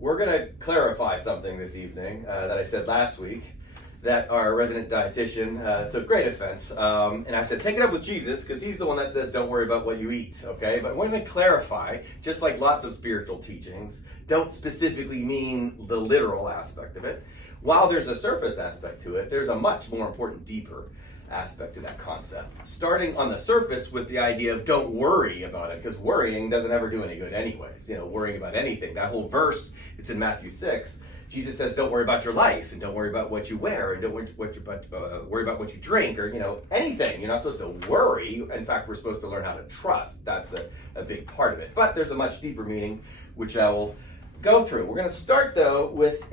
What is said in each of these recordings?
We're going to clarify something this evening that I said last week that our resident dietitian took great offense. And I said, take it up with Jesus, because he's the one that says don't worry about what you eat, okay? But we're going to clarify, just like lots of spiritual teachings, don't specifically mean the literal aspect of it. While there's a surface aspect to it, there's a much more important, deeper aspect to that concept. Starting on the surface with the idea of don't worry about it, because worrying doesn't ever do any good anyways. Worrying about anything. That whole verse, it's in Matthew 6. Jesus says, don't worry about your life, and don't worry about what you wear, and don't worry about what you drink, or anything. You're not supposed to worry. In fact, we're supposed to learn how to trust. That's a big part of it. But there's a much deeper meaning, which I will go through. We're going to start, though, with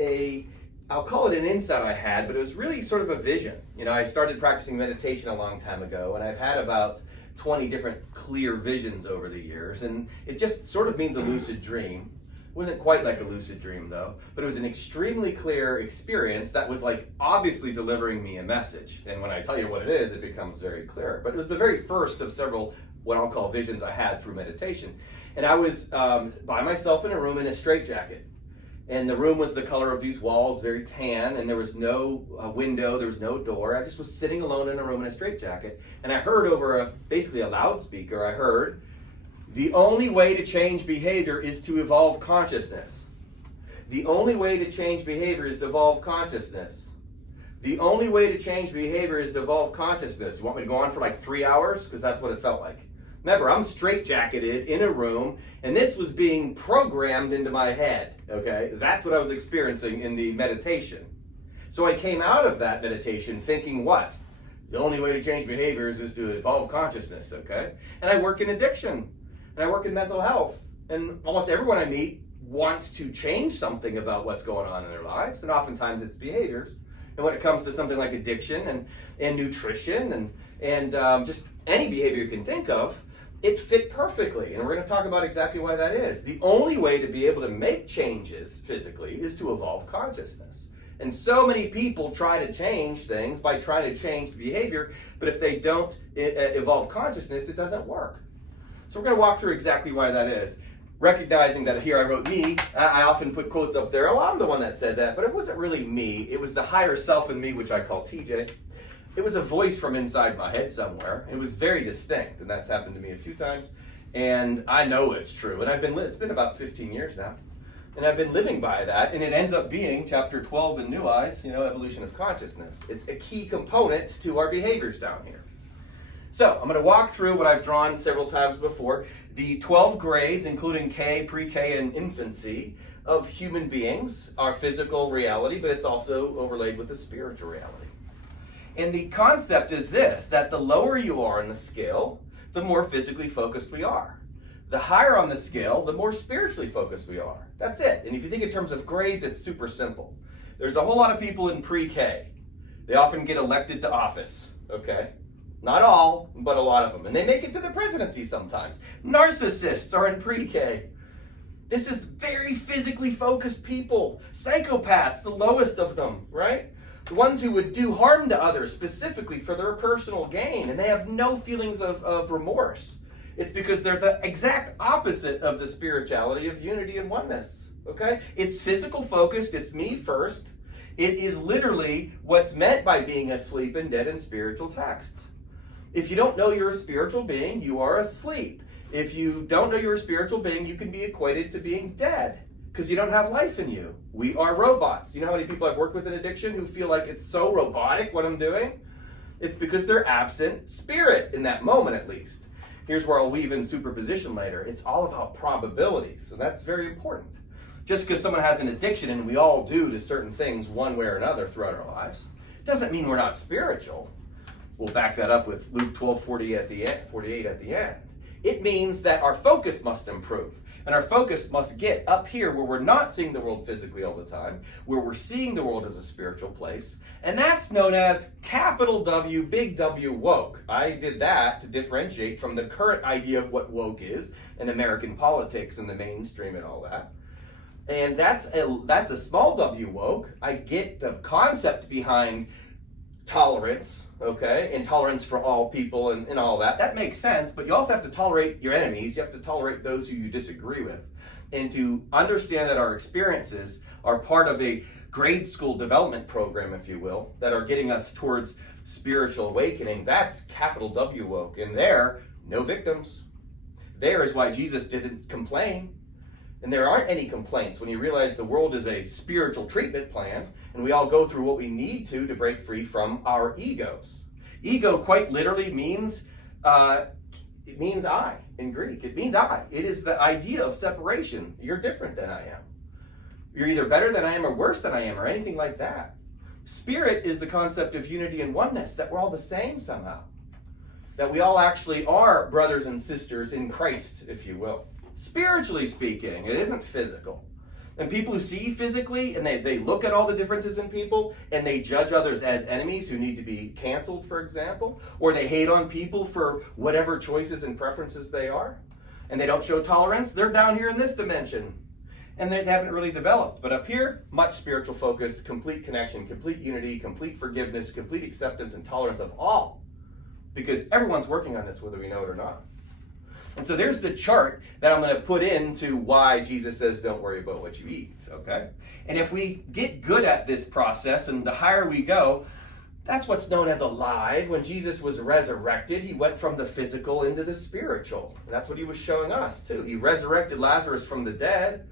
I'll call it an insight I had, but it was really sort of a vision. I started practicing meditation a long time ago, and I've had about 20 different clear visions over the years, and it just sort of means a lucid dream. It wasn't quite like a lucid dream, though, but it was an extremely clear experience that was obviously delivering me a message. And when I tell you what it is, it becomes very clear. But it was the very first of several what I'll call visions I had through meditation. And I was by myself in a room in a straitjacket. And the room was the color of these walls, very tan, and there was no window, there was no door. I just was sitting alone in a room in a straitjacket. And I heard over basically a loudspeaker, I heard, the only way to change behavior is to evolve consciousness. The only way to change behavior is to evolve consciousness. The only way to change behavior is to evolve consciousness. You want me to go on for 3 hours? Because that's what it felt like. Remember, I'm straitjacketed in a room, and this was being programmed into my head, okay? That's what I was experiencing in the meditation. So I came out of that meditation thinking what? The only way to change behaviors is to evolve consciousness, okay? And I work in addiction, and I work in mental health, and almost everyone I meet wants to change something about what's going on in their lives, and oftentimes it's behaviors. And when it comes to something like addiction and nutrition and just any behavior you can think of, it fit perfectly, and we're going to talk about exactly why that is. The only way to be able to make changes physically is to evolve consciousness. And so many people try to change things by trying to change behavior, but if they don't evolve consciousness, it doesn't work. So we're going to walk through exactly why that is. Recognizing that here I wrote me, I often put quotes up there, oh, I'm the one that said that, but it wasn't really me. It was the higher self in me, which I call TJ. It was a voice from inside my head somewhere. It was very distinct, and that's happened to me a few times. And I know it's true. And it's been about 15 years now. And I've been living by that. And it ends up being chapter 12 in New Eyes, evolution of consciousness. It's a key component to our behaviors down here. So I'm going to walk through what I've drawn several times before. The 12 grades, including K, pre-K, and infancy, of human beings, our physical reality, but it's also overlaid with the spiritual reality. And the concept is this, that the lower you are on the scale, the more physically focused we are. The higher on the scale, the more spiritually focused we are. That's it. And if you think in terms of grades, it's super simple. There's a whole lot of people in pre-K. They often get elected to office, okay? Not all, but a lot of them. And they make it to the presidency sometimes. Narcissists are in pre-K. This is very physically focused people. Psychopaths, the lowest of them, right? The ones who would do harm to others specifically for their personal gain, and they have no feelings of remorse. It's because they're the exact opposite of the spirituality of unity and oneness, okay? It's physical focused, it's me first. It is literally what's meant by being asleep and dead in spiritual texts. If you don't know you're a spiritual being, you are asleep. If you don't know you're a spiritual being, you can be equated to being dead, because you don't have life in you. We are robots. You know how many people I've worked with in addiction who feel like it's so robotic what I'm doing? It's because they're absent spirit in that moment, at least. Here's where I'll weave in superposition later. It's all about probabilities, and that's very important. Just because someone has an addiction, and we all do to certain things one way or another throughout our lives, doesn't mean we're not spiritual. We'll back that up with Luke 12:48 at the end. It means that our focus must improve. And our focus must get up here where we're not seeing the world physically all the time, where we're seeing the world as a spiritual place. And that's known as capital W, big W, woke. I did that to differentiate from the current idea of what woke is in American politics and the mainstream and all that. And that's a small W woke. I get the concept behind tolerance, okay, and tolerance for all people and all that. That makes sense, but you also have to tolerate your enemies. You have to tolerate those who you disagree with. and to understand that our experiences are part of a grade school development program, if you will, that are getting us towards spiritual awakening. That's capital W woke. And there, no victims. There is why Jesus didn't complain. And there aren't any complaints when you realize the world is a spiritual treatment plan, and we all go through what we need to break free from our egos. Ego quite literally means, it means I in Greek. It means I. It is the idea of separation. You're different than I am. You're either better than I am or worse than I am or anything like that. Spirit is the concept of unity and oneness, that we're all the same somehow. That we all actually are brothers and sisters in Christ, if you will. Spiritually speaking, it isn't physical. And people who see physically and they look at all the differences in people and they judge others as enemies who need to be canceled, for example, or they hate on people for whatever choices and preferences they are, and they don't show tolerance, they're down here in this dimension. And they haven't really developed. But up here, much spiritual focus, complete connection, complete unity, complete forgiveness, complete acceptance and tolerance of all. Because everyone's working on this, whether we know it or not. And so there's the chart that I'm going to put into why Jesus says don't worry about what you eat, okay? And if we get good at this process, and the higher we go, that's what's known as alive. When Jesus was resurrected, he went from the physical into the spiritual. And that's what he was showing us, too. He resurrected Lazarus from the dead.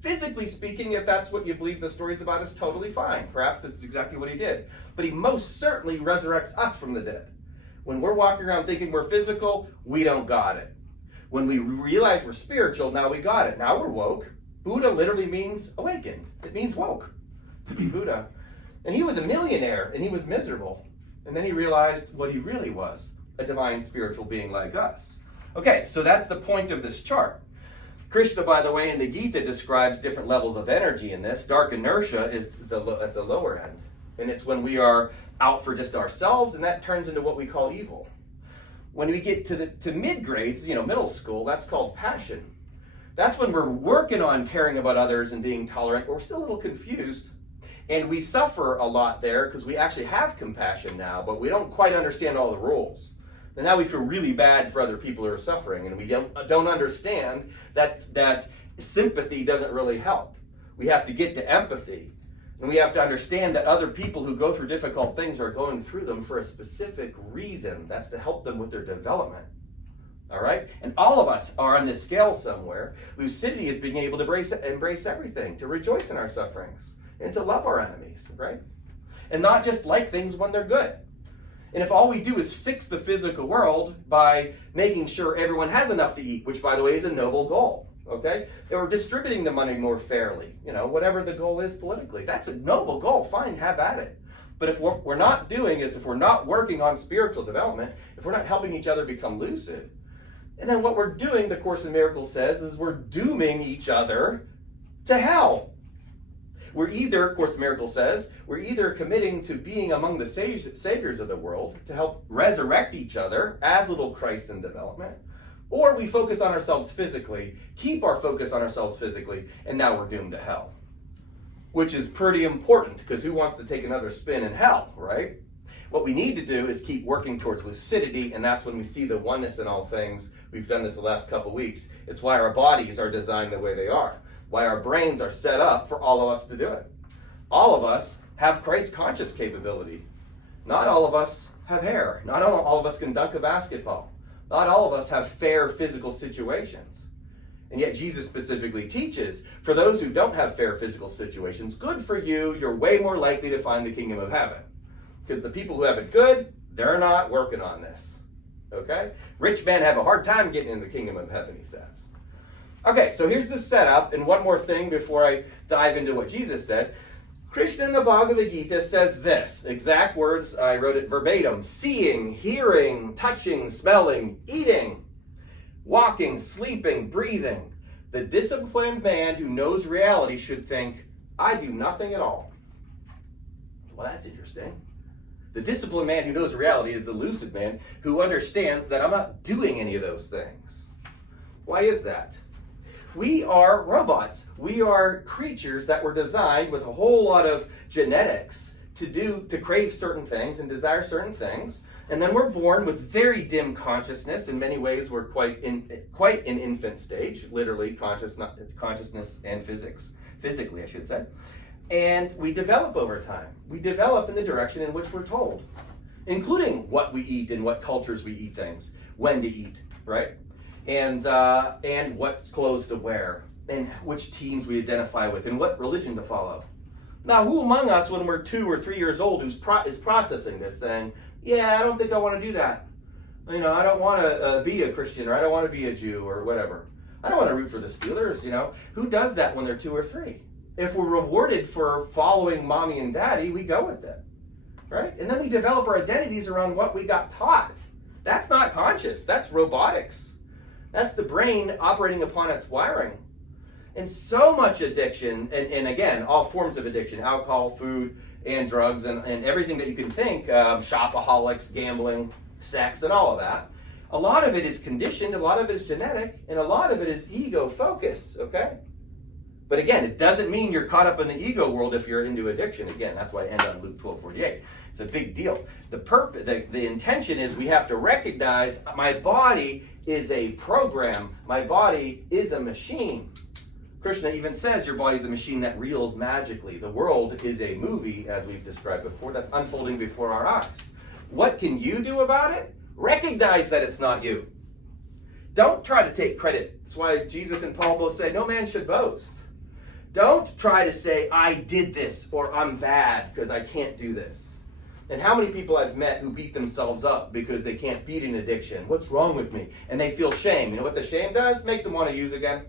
Physically speaking, if that's what you believe the story's about, is totally fine. Perhaps that's exactly what he did. But he most certainly resurrects us from the dead. When we're walking around thinking we're physical, we don't got it. When we realize we're spiritual, now we got it. Now we're woke. Buddha literally means awakened. It means woke, to be Buddha. And he was a millionaire, and he was miserable. And then he realized what he really was, a divine spiritual being like us. Okay, so that's the point of this chart. Krishna, by the way, in the Gita describes different levels of energy in this. Dark inertia is at the lower end. And it's when we are out for just ourselves, and that turns into what we call evil. When we get to mid-grades, middle school, that's called passion. That's when we're working on caring about others and being tolerant, but we're still a little confused. And we suffer a lot there because we actually have compassion now, but we don't quite understand all the rules. And now we feel really bad for other people who are suffering, and we don't understand that sympathy doesn't really help. We have to get to empathy. And we have to understand that other people who go through difficult things are going through them for a specific reason. That's to help them with their development. All right? And all of us are on this scale somewhere. Lucidity is being able to embrace everything, to rejoice in our sufferings, and to love our enemies, right? And not just like things when they're good. And if all we do is fix the physical world by making sure everyone has enough to eat, which, by the way, is a noble goal. Okay? Or distributing the money more fairly, whatever the goal is politically. That's a noble goal. Fine, have at it. But if what we're not doing is, if we're not working on spiritual development, if we're not helping each other become lucid, and then what we're doing, the Course in Miracles says, is we're dooming each other to hell. We're either, Course in Miracles says, we're either committing to being among the saviors of the world to help resurrect each other as little Christ in development, or we focus on ourselves physically, keep our focus on ourselves physically, and now we're doomed to hell. Which is pretty important, because who wants to take another spin in hell, right? What we need to do is keep working towards lucidity, and that's when we see the oneness in all things. We've done this the last couple weeks. It's why our bodies are designed the way they are, why our brains are set up for all of us to do it. All of us have Christ conscious capability. Not all of us have hair. Not all of us can dunk a basketball. Not all of us have fair physical situations. And yet Jesus specifically teaches, for those who don't have fair physical situations, good for you, you're way more likely to find the kingdom of heaven. Because the people who have it good, they're not working on this. Okay? Rich men have a hard time getting into the kingdom of heaven, he says. Okay, so here's the setup, and one more thing before I dive into what Jesus said. Krishna in the Bhagavad Gita says this, exact words, I wrote it verbatim: seeing, hearing, touching, smelling, eating, walking, sleeping, breathing. The disciplined man who knows reality should think, I do nothing at all. Well, that's interesting. The disciplined man who knows reality is the lucid man who understands that I'm not doing any of those things. Why is that? We are robots. We are creatures that were designed with a whole lot of genetics to crave certain things and desire certain things. And then we're born with very dim consciousness. In many ways, we're quite in infant stage, literally consciousness and physically, I should say. And we develop over time. We develop in the direction in which we're told, including what we eat and what cultures we eat things, when to eat, right? And what clothes to wear, and which teams we identify with, and what religion to follow. Now, who among us, when we're 2 or 3 years old, is processing this, saying, yeah, I don't think I want to do that. I don't want to be a Christian, or I don't want to be a Jew, or whatever. I don't want to root for the Steelers, Who does that when they're 2 or 3? If we're rewarded for following mommy and daddy, we go with it, right? And then we develop our identities around what we got taught. That's not conscious. That's robotics. That's the brain operating upon its wiring. And so much addiction, and again, all forms of addiction, alcohol, food, and drugs, and everything that you can think, shopaholics, gambling, sex, and all of that. A lot of it is conditioned, a lot of it is genetic, and a lot of it is ego-focused, okay? But again, it doesn't mean you're caught up in the ego world if you're into addiction. Again, that's why I end on Luke 12:48. It's a big deal. The intention is we have to recognize my body is a program. My body is a machine. Krishna even says your body's a machine that reels magically. The world is a movie, as we've described before, that's unfolding before our eyes. What can you do about it? Recognize that it's not you. Don't try to take credit. That's why Jesus and Paul both say, no man should boast. Don't try to say, I did this, or I'm bad because I can't do this. And how many people I've met who beat themselves up because they can't beat an addiction? What's wrong with me? And they feel shame. You know what the shame does? Makes them want to use again.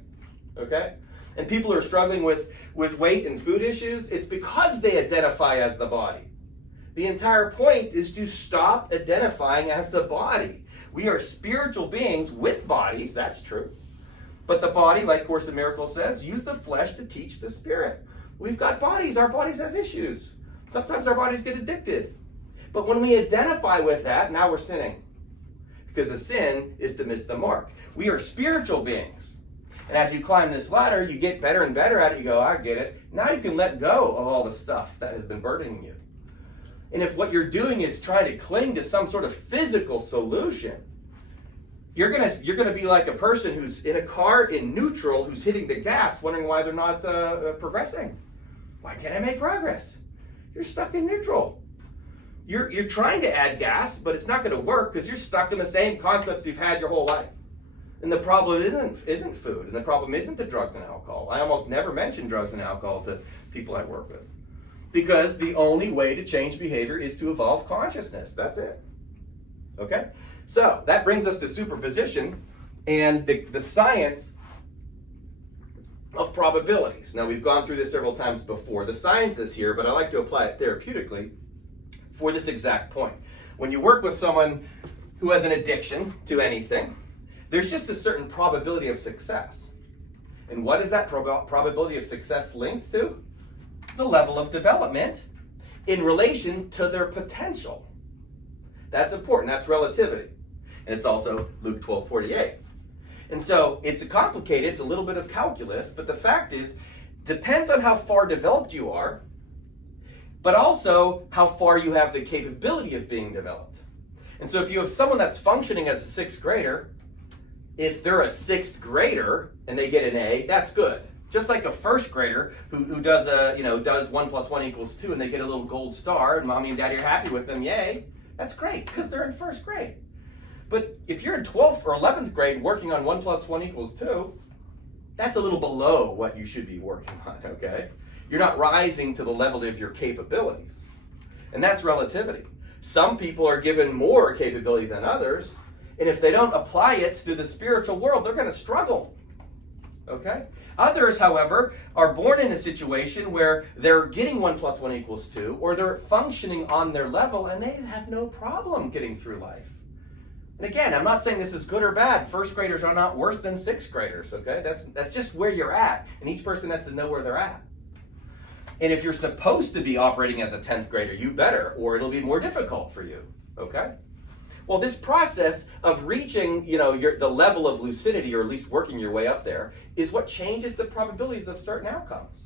Okay? And people who are struggling with weight and food issues, it's because they identify as the body. The entire point is to stop identifying as the body. We are spiritual beings with bodies, that's true. But the body, like Course in Miracles says, use the flesh to teach the spirit. We've got bodies. Our bodies have issues. Sometimes our bodies get addicted. But when we identify with that, now we're sinning. Because the sin is to miss the mark. We are spiritual beings. And as you climb this ladder, you get better and better at it. You go, I get it. Now you can let go of all the stuff that has been burdening you. And if what you're doing is trying to cling to some sort of physical solution, you're gonna be like a person who's in a car in neutral, who's hitting the gas, wondering why they're not progressing. Why can't I make progress? You're stuck in neutral. You're trying to add gas, but it's not going to work because you're stuck in the same concepts you've had your whole life. And the problem isn't food, and the problem isn't the drugs and alcohol. I almost never mention drugs and alcohol to people I work with. Because the only way to change behavior is to evolve consciousness. That's it. Okay? So, that brings us to superposition and the science of probabilities. Now, we've gone through this several times before. The science is here, but I like to apply it therapeutically for this exact point. When you work with someone who has an addiction to anything, there's just a certain probability of success. And what is that probability of success linked to? The level of development in relation to their potential. That's important. That's relativity. And it's also Luke 12:48. And so it's complicated. It's a little bit of calculus. But the fact is, depends on how far developed you are, but also how far you have the capability of being developed. And so if you have someone that's functioning as a sixth grader, if they're a sixth grader and they get an A, that's good. Just like a first grader who does does 1 + 1 = 2 and they get a little gold star and mommy and daddy are happy with them, yay, that's great because they're in first grade. But if you're in 12th or 11th grade working on 1 + 1 = 2, that's a little below what you should be working on, okay? You're not rising to the level of your capabilities. And that's relativity. Some people are given more capability than others, and if they don't apply it to the spiritual world, they're going to struggle, okay? Others, however, are born in a situation where they're getting 1 + 1 = 2, or they're functioning on their level, and they have no problem getting through life. And again, I'm not saying this is good or bad. First graders are not worse than sixth graders, okay? That's just where you're at, and each person has to know where they're at. And if you're supposed to be operating as a 10th grader, you better, or it'll be more difficult for you, okay? Well, this process of reaching, the level of lucidity, or at least working your way up there, is what changes the probabilities of certain outcomes.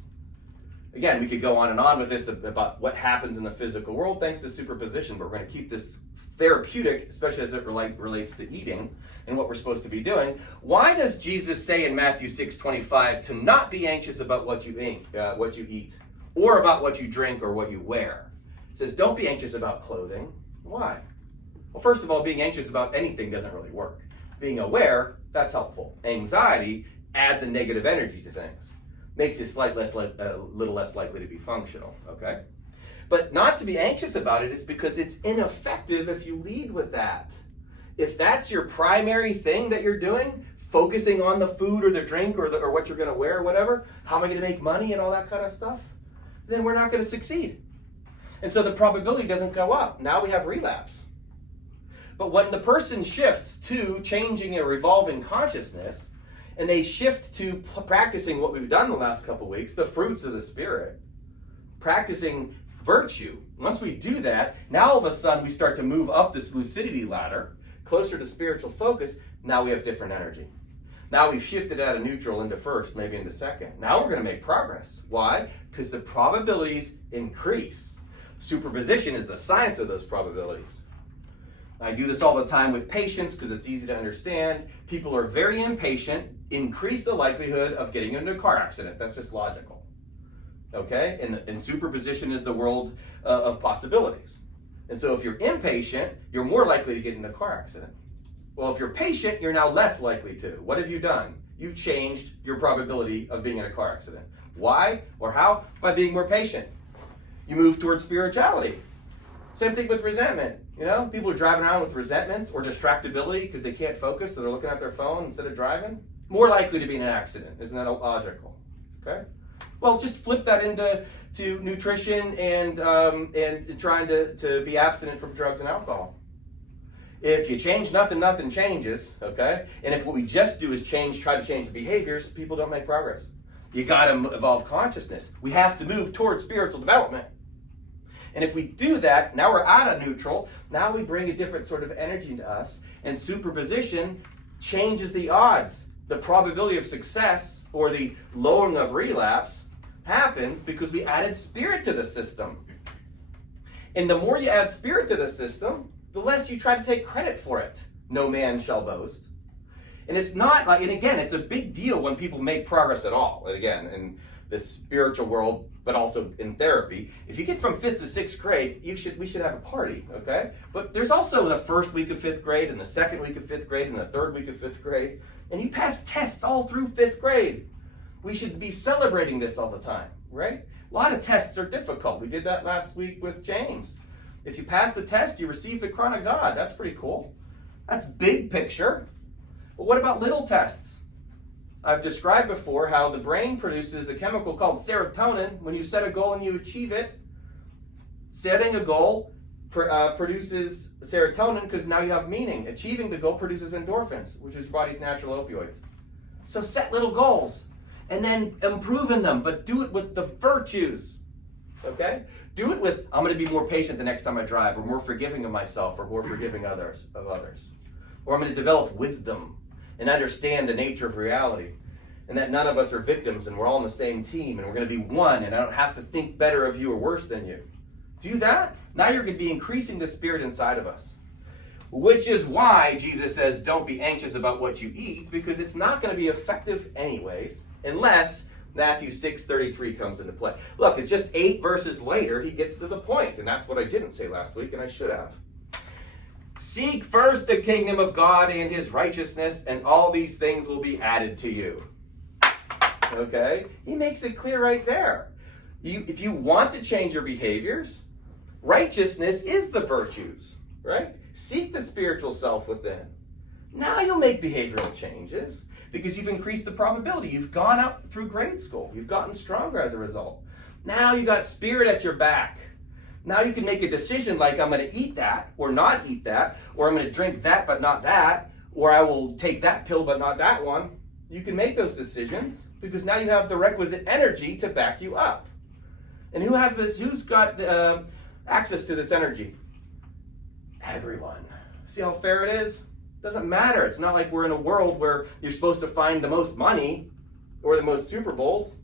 Again, we could go on and on with this about what happens in the physical world thanks to superposition, but we're going to keep this therapeutic, especially as it relates to eating and what we're supposed to be doing. Why does Jesus say in Matthew 6:25 to not be anxious about what you eat, or about what you drink or what you wear? It says, don't be anxious about clothing. Why? Well, first of all, being anxious about anything doesn't really work. Being aware, that's helpful. Anxiety adds a negative energy to things. Makes you a little less likely to be functional, okay? But not to be anxious about it is because it's ineffective if you lead with that. If that's your primary thing that you're doing, focusing on the food or the drink or what you're going to wear or whatever, how am I going to make money and all that kind of stuff, then we're not going to succeed. And so the probability doesn't go up. Now we have relapse. But when the person shifts to changing or evolving consciousness, and they shift to practicing what we've done the last couple of weeks, the fruits of the Spirit, practicing virtue. Once we do that, now all of a sudden we start to move up this lucidity ladder, closer to spiritual focus. Now we have different energy. Now we've shifted out of neutral into first, maybe into second. Now we're going to make progress. Why? Because the probabilities increase. Superposition is the science of those probabilities. I do this all the time with patients because it's easy to understand. People are very impatient. Increase the likelihood of getting into a car accident. That's just logical. Okay? And superposition is the world of possibilities. And so if you're impatient, you're more likely to get in a car accident. Well, if you're patient, you're now less likely to. What have you done? You've changed your probability of being in a car accident. Why or how? By being more patient. You move towards spirituality. Same thing with resentment. You know, people are driving around with resentments or distractibility because they can't focus, so they're looking at their phone instead of driving. More likely to be in an accident. Isn't that logical? Okay. Well, just flip that into nutrition and trying to be abstinent from drugs and alcohol. If you change nothing, nothing changes. Okay. And if what we just do is try to change the behaviors, people don't make progress. You got to evolve consciousness. We have to move towards spiritual development. And if we do that, now we're out of neutral. Now we bring a different sort of energy to us. And superposition changes the odds. The probability of success or the lowering of relapse happens because we added spirit to the system. And the more you add spirit to the system, the less you try to take credit for it. No man shall boast. And it's not like, and again, it's a big deal when people make progress at all. And again, in this spiritual world, but also in therapy, if you get from 5th to 6th grade, we should have a party, okay? But there's also the first week of 5th grade and the second week of 5th grade and the third week of 5th grade. And you pass tests all through 5th grade. We should be celebrating this all the time, right? A lot of tests are difficult. We did that last week with James. If you pass the test, you receive the crown of God. That's pretty cool. That's big picture. But what about little tests? I've described before how the brain produces a chemical called serotonin when you set a goal and you achieve it. Setting a goal produces serotonin because now you have meaning. Achieving the goal produces endorphins, which is your body's natural opioids. So set little goals and then improve in them, but do it with the virtues. Okay? Do it with, I'm going to be more patient the next time I drive, or more forgiving of myself, or more forgiving of others. Or I'm going to develop wisdom and understand the nature of reality, and that none of us are victims and we're all on the same team and we're going to be one and I don't have to think better of you or worse than you. Do that, now you're going to be increasing the spirit inside of us. Which is why Jesus says don't be anxious about what you eat, because it's not going to be effective anyways unless Matthew 6:33 comes into play. Look, it's just 8 verses later he gets to the point, and that's what I didn't say last week and I should have. Seek first the kingdom of God and his righteousness, and all these things will be added to you. Okay? He makes it clear right there. If you want to change your behaviors, righteousness is the virtues, right? Seek the spiritual self within. Now you'll make behavioral changes because you've increased the probability. You've gone up through grade school. You've gotten stronger as a result. Now you got spirit at your back. Now you can make a decision like I'm going to eat that or not eat that, or I'm going to drink that but not that, or I will take that pill but not that one. You can make those decisions because now you have the requisite energy to back you up. And who has this? Who's got access to this energy? Everyone. See how fair it is? Doesn't matter. It's not like we're in a world where you're supposed to find the most money or the most Super Bowls.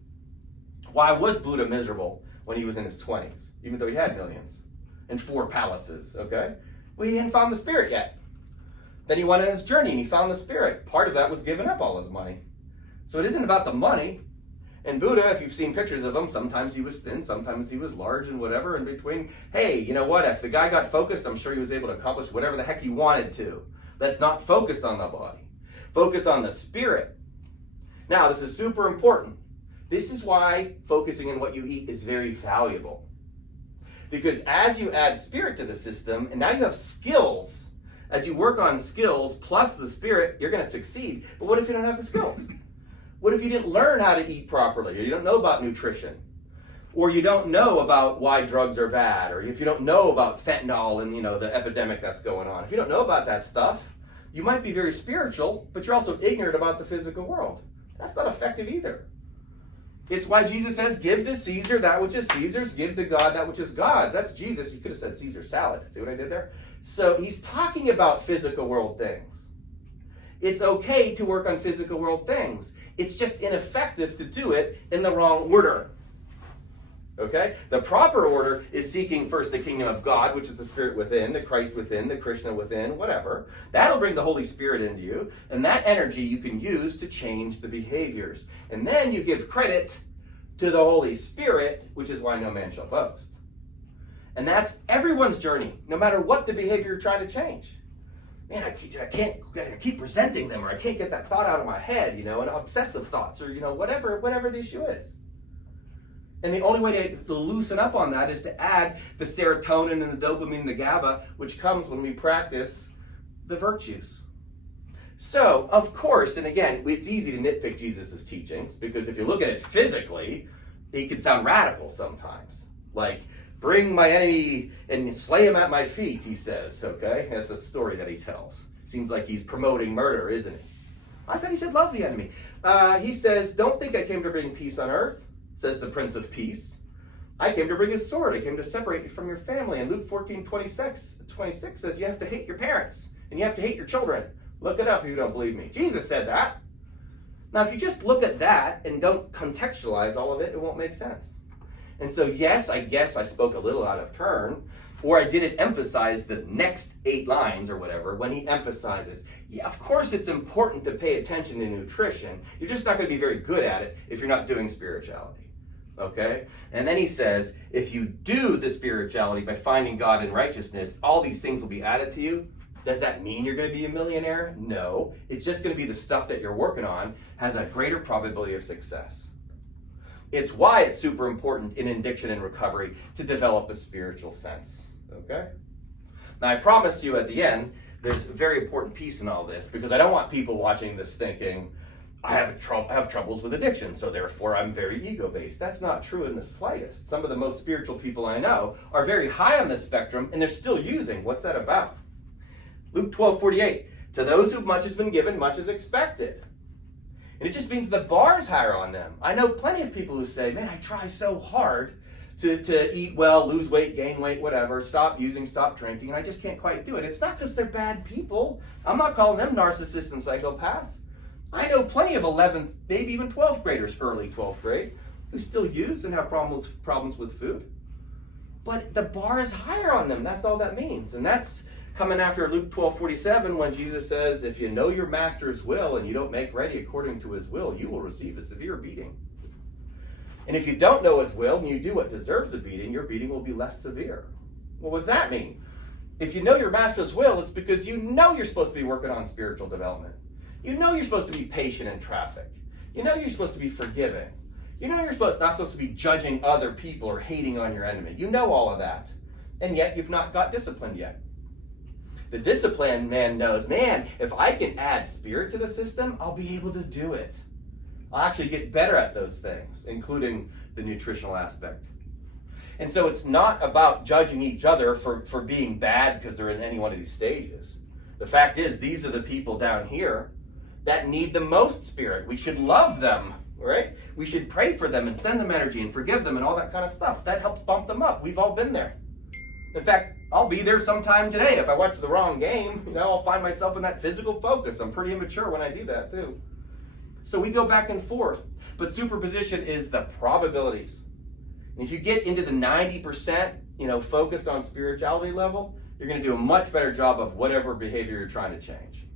Why was Buddha miserable when he was in his 20s, even though he had millions and 4 palaces, okay? Well, he hadn't found the spirit yet. Then he went on his journey and he found the spirit. Part of that was giving up all his money. So it isn't about the money. And Buddha, if you've seen pictures of him, sometimes he was thin, sometimes he was large and whatever in between. Hey, you know what? If the guy got focused, I'm sure he was able to accomplish whatever the heck he wanted to. Let's not focus on the body. Focus on the spirit. Now, this is super important. This is why focusing on what you eat is very valuable. Because as you add spirit to the system, and now you have skills, as you work on skills plus the spirit, you're going to succeed. But what if you don't have the skills? What if you didn't learn how to eat properly, or you don't know about nutrition, or you don't know about why drugs are bad, or if you don't know about fentanyl and the epidemic that's going on? If you don't know about that stuff, you might be very spiritual, but you're also ignorant about the physical world. That's not effective either. It's why Jesus says, give to Caesar that which is Caesar's, give to God that which is God's. That's Jesus. You could have said Caesar salad. See what I did there? So he's talking about physical world things. It's okay to work on physical world things. It's just ineffective to do it in the wrong order. Okay? The proper order is seeking first the kingdom of God, which is the Spirit within, the Christ within, the Krishna within, whatever. That'll bring the Holy Spirit into you, and that energy you can use to change the behaviors. And then you give credit to the Holy Spirit, which is why no man shall boast. And that's everyone's journey, no matter what the behavior you're trying to change. Man, I keep resenting them, or I can't get that thought out of my head, and obsessive thoughts, or whatever the issue is. And the only way to loosen up on that is to add the serotonin and the dopamine and the GABA, which comes when we practice the virtues. So, of course, and again, it's easy to nitpick Jesus' teachings, because if you look at it physically, he can sound radical sometimes. Like, bring my enemy and slay him at my feet, he says, okay? That's a story that he tells. Seems like he's promoting murder, isn't he? I thought he said love the enemy. He says, don't think I came to bring peace on earth, says the Prince of Peace. I came to bring a sword. I came to separate you from your family. And Luke 14:26 says you have to hate your parents and you have to hate your children. Look it up if you don't believe me. Jesus said that. Now, if you just look at that and don't contextualize all of it, it won't make sense. And so, yes, I guess I spoke a little out of turn, or I didn't emphasize the next 8 lines or whatever when he emphasizes, yeah, of course it's important to pay attention to nutrition. You're just not going to be very good at it if you're not doing spirituality. Okay? And then he says, if you do the spirituality by finding God and righteousness, all these things will be added to you. Does that mean you're going to be a millionaire? No. It's just going to be the stuff that you're working on has a greater probability of success. It's why it's super important in addiction and recovery to develop a spiritual sense. Okay? Now, I promised you at the end, there's a very important piece in all this, because I don't want people watching this thinking, I have troubles with addiction, so therefore I'm very ego-based. That's not true in the slightest. Some of the most spiritual people I know are very high on the spectrum, and they're still using. What's that about? Luke 12:48, to those whom much has been given, much is expected. And it just means the bar's higher on them. I know plenty of people who say, man, I try so hard to eat well, lose weight, gain weight, whatever, stop using, stop drinking, and I just can't quite do it. It's not because they're bad people. I'm not calling them narcissists and psychopaths. I know plenty of 11th, maybe even 12th graders, early 12th grade, who still use and have problems with food. But the bar is higher on them. That's all that means. And that's coming after Luke 12:47, when Jesus says, if you know your master's will and you don't make ready according to his will, you will receive a severe beating. And if you don't know his will and you do what deserves a beating, your beating will be less severe. Well, what does that mean? If you know your master's will, it's because you know you're supposed to be working on spiritual development. You know you're supposed to be patient in traffic. You know you're supposed to be forgiving. You know you're not supposed to be judging other people or hating on your enemy. You know all of that. And yet you've not got disciplined yet. The disciplined man knows, man, if I can add spirit to the system, I'll be able to do it. I'll actually get better at those things, including the nutritional aspect. And so it's not about judging each other for being bad because they're in any one of these stages. The fact is, these are the people down here that need the most spirit. We should love them, right? We should pray for them and send them energy and forgive them and all that kind of stuff. That helps bump them up. We've all been there. In fact, I'll be there sometime today. If I watch the wrong game, I'll find myself in that physical focus. I'm pretty immature when I do that too. So we go back and forth. But superposition is the probabilities. And if you get into the 90%, focused on spirituality level, you're going to do a much better job of whatever behavior you're trying to change.